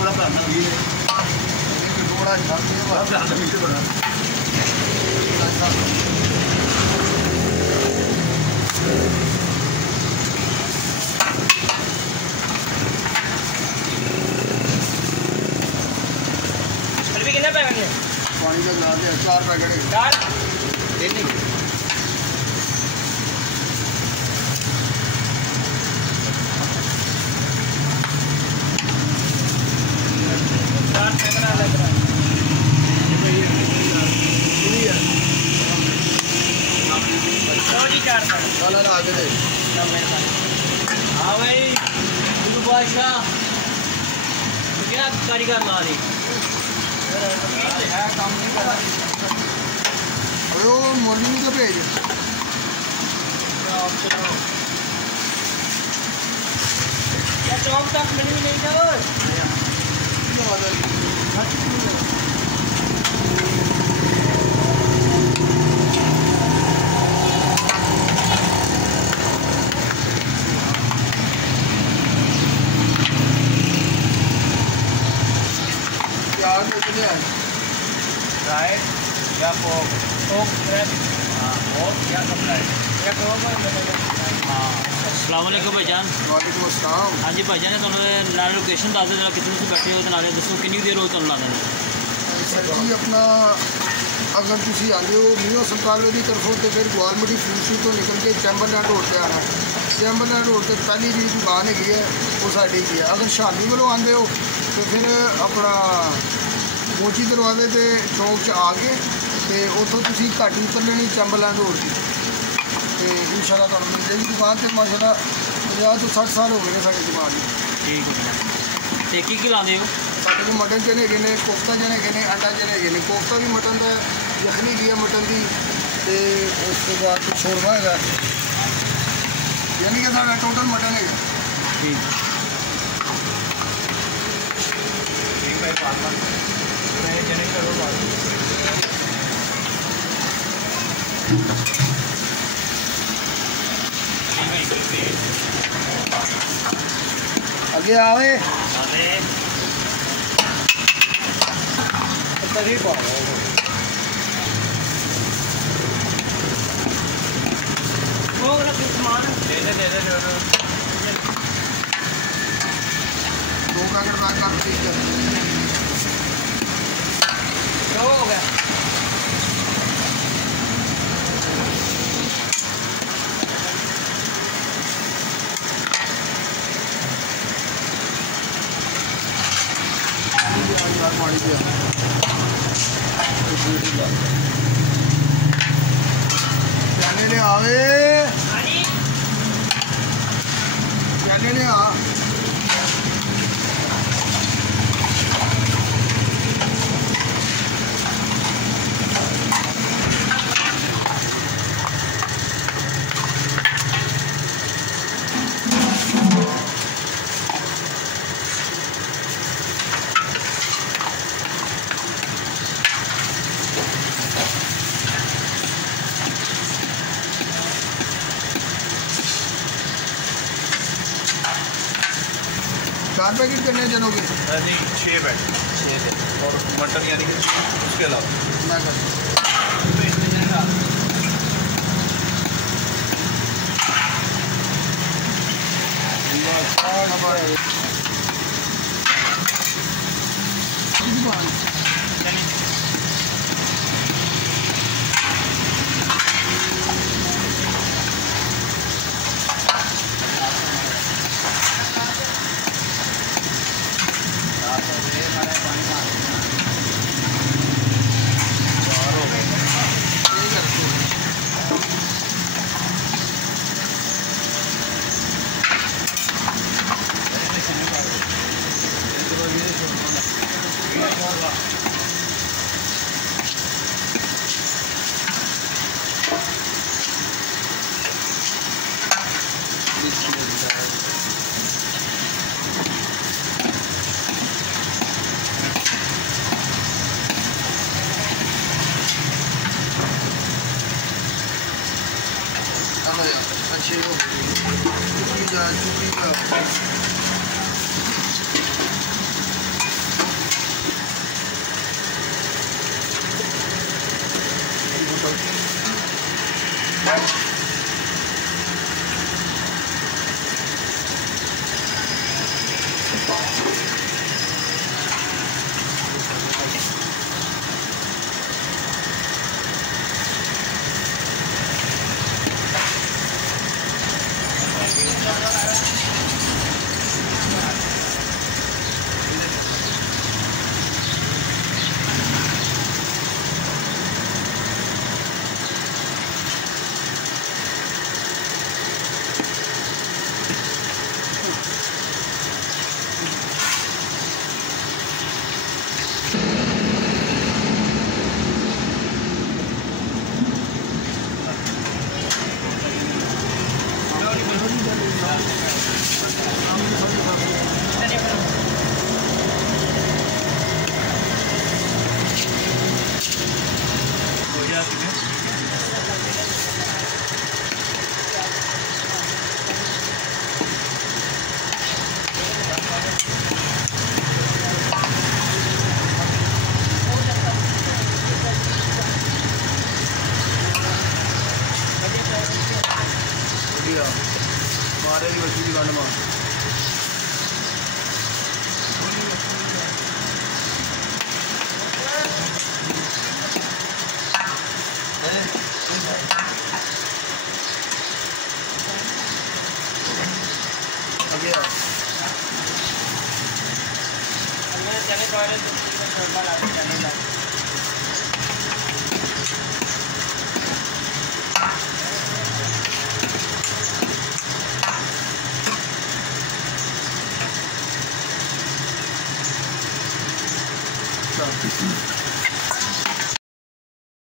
बड़ा बनाना भी है बड़ा बनाना भी बड़ा कितने पैकेट पानी का गिलास है 4 पैकेट है 4 हाँ भाई बादशाह क्या कारीगर ला दी काम नहीं कर अरे वो मॉर्निंग का भेज क्या चौक तक मिल भी नहीं जाओ राइट या पोक पोक ब्रेड हाँ पोक या कपड़ा या पोक हाँ अस्सलाम वालेकुम भाईजान वालेकुम अस्सलाम हाँ जी भाईजान ने तुहानू नाल लोकेशन दस देना कितने तुसीं बैठे हो तो नाले दसो कितनी देर हो तुहानू ला देना सर जी अपना अगर तुम आते हो न्यू अस्पताल की तरफों तो फिर गौरमेंट फ्रूसी तो निकल के चैम्बरलैंड रोड पर आना चैम्बरलैंड रोड पर पहली जी दुकान हैगी है वो साड़ी की है अगर शादी वालों आते हो तो फिर अपना मोची दरवाजे से चौक च आके तो उतों तुम घट उतर लेनी चैम्बरलैंड रोड की तो इंशाल्लाह तुहानू मिल जाएगी दुकान से माशाल्लाह 50 तो 60 साल हो गए साड़ी दुकान में ठीक है तो की लाते हो साढ़े को मटन चने है कोफ्ता चने है अंडा चने है कोफ्ता भी मटन का यखनी भी है मटन की तो उस बाद शोरबा है यानी कि साढ़ा टोटल मटन है ठीक आगे आवे तभी सामान दे दो 2 पैकेट पैक कर ठीक है हो गया पानी दिया ले आवे ले आ चार पैकेट करने चलोगे नहीं 6 पैकेट और मटन यानी कि उसके अलावा मैं कर अच्छे हो चुकी का मारे की बच्ची की गंड मार आगे